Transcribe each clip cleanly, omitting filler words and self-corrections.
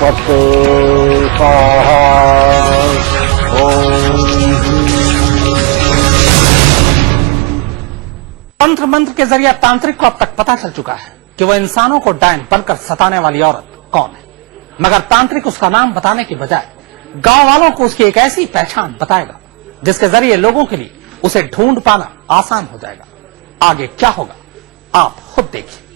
तंत्र मंत्र के जरिए तांत्रिक को अब तक पता चल चुका है कि वह इंसानों को डायन बनकर सताने वाली औरत कौन है, मगर तांत्रिक उसका नाम बताने के बजाय गांव वालों को उसकी एक ऐसी पहचान बताएगा जिसके जरिए लोगों के लिए उसे ढूंढ पाना आसान हो जाएगा। आगे क्या होगा आप खुद देखिए।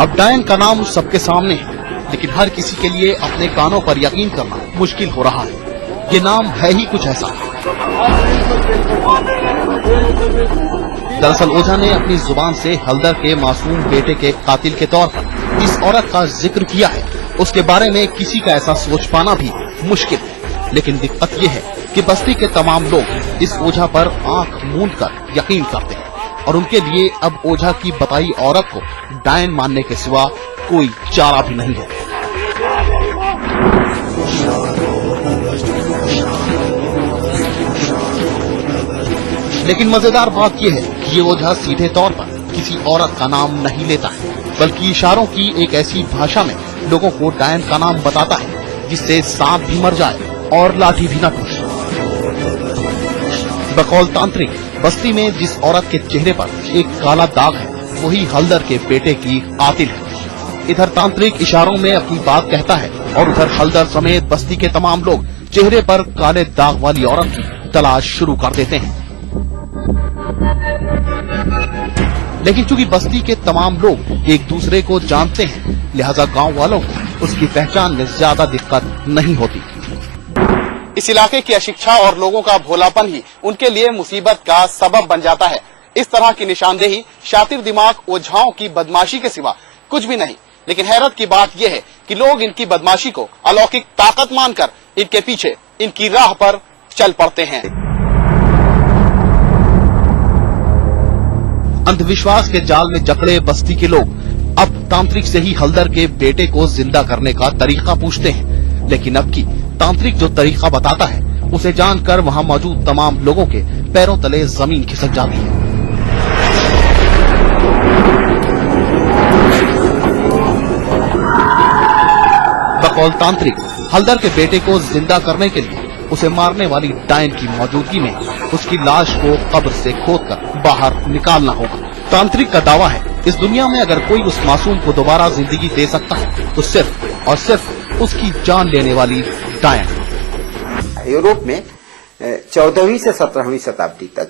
अब डायन का नाम सबके सामने है, लेकिन हर किसी के लिए अपने कानों पर यकीन करना मुश्किल हो रहा है। ये नाम है ही कुछ ऐसा। दरअसल ओझा ने अपनी जुबान से हल्दर के मासूम बेटे के कातिल के तौर पर जिस औरत का जिक्र किया है उसके बारे में किसी का ऐसा सोच पाना भी मुश्किल है। लेकिन दिक्कत ये है कि बस्ती के तमाम लोग इस ओझा पर आंख मूंद कर यकीन करते हैं और उनके लिए अब ओझा की बताई औरत को डायन मानने के सिवा कोई चारा भी नहीं है। लेकिन मजेदार बात यह है कि ये ओझा सीधे तौर पर किसी औरत का नाम नहीं लेता है, बल्कि इशारों की एक ऐसी भाषा में लोगों को डायन का नाम बताता है जिससे सांप भी मर जाए और लाठी भी न टूटे। बकौल तांत्रिक बस्ती में जिस औरत के चेहरे पर एक काला दाग है वही हल्दर के बेटे की कातिल है। इधर तांत्रिक इशारों में अपनी बात कहता है और उधर हल्दर समेत बस्ती के तमाम लोग चेहरे पर काले दाग वाली औरत की तलाश शुरू कर देते हैं। लेकिन चूंकि बस्ती के तमाम लोग एक दूसरे को जानते हैं, लिहाजा गांव वालों को उसकी पहचान में ज्यादा दिक्कत नहीं होती। इस इलाके की अशिक्षा और लोगों का भोलापन ही उनके लिए मुसीबत का सबब बन जाता है। इस तरह की निशानदेही शातिर दिमाग ओझाओं की बदमाशी के सिवा कुछ भी नहीं। लेकिन हैरत की बात यह है कि लोग इनकी बदमाशी को अलौकिक ताकत मानकर इनके पीछे इनकी राह पर चल पड़ते हैं। अंधविश्वास के जाल में जकड़े बस्ती के लोग अब तांत्रिक से ही हल्दर के बेटे को जिंदा करने का तरीका पूछते हैं। लेकिन अब की तांत्रिक जो तरीका बताता है उसे जानकर वहां मौजूद तमाम लोगों के पैरों तले जमीन खिसक जाती है। बकौल तांत्रिक हल्दर के बेटे को जिंदा करने के लिए उसे मारने वाली डायन की मौजूदगी में उसकी लाश को कब्र से खोदकर बाहर निकालना होगा। तांत्रिक का दावा है इस दुनिया में अगर कोई उस मासूम को दोबारा जिंदगी दे सकता है तो सिर्फ और सिर्फ उसकी जान लेने वाली डायन। यूरोप में 14वीं से 17वीं शताब्दी तक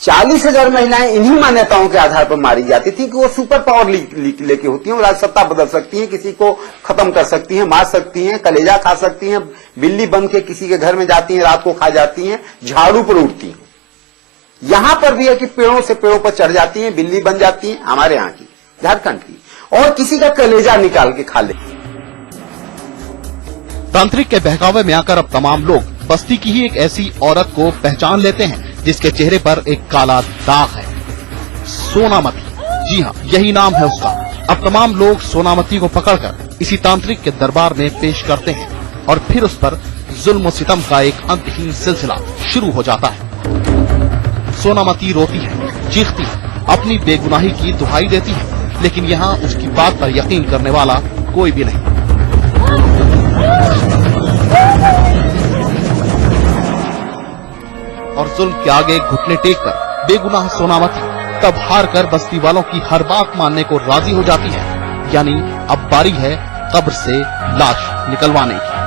40,000 महिलाएं इन्हीं मान्यताओं के आधार पर मारी जाती थी कि वो सुपर पावर लेके होती हैं, वो राजसत्ता बदल सकती हैं, किसी को खत्म कर सकती हैं, मार सकती हैं, कलेजा खा सकती हैं, बिल्ली बन के किसी के घर में जाती हैं, रात को खा जाती हैं, झाड़ू पर उड़ती हैं। यहां पर भी है कि पेड़ों से पेड़ों पर चढ़ जाती हैं, बिल्ली बन जाती हैं, हमारे यहाँ की झारखंड की, और किसी का कलेजा निकाल के खा लेती। तांत्रिक के बहकावे में आकर अब तमाम लोग बस्ती की ही एक ऐसी औरत को पहचान लेते हैं जिसके चेहरे पर एक काला दाग है, सोनामती। जी हाँ, यही नाम है उसका। अब तमाम लोग सोनामती को पकड़कर इसी तांत्रिक के दरबार में पेश करते हैं और फिर उस पर जुल्म और सितम का एक अंतहीन सिलसिला शुरू हो जाता है। सोनामती रोती है, चीखती है, अपनी बेगुनाही की दुहाई देती है, लेकिन यहाँ उसकी बात पर यकीन करने वाला कोई भी नहीं। और जुल्म के आगे घुटने टेक कर बेगुनाह सोनामती तब हार कर बस्ती वालों की हर बात मानने को राजी हो जाती है। यानी अब बारी है कब्र से लाश निकलवाने की।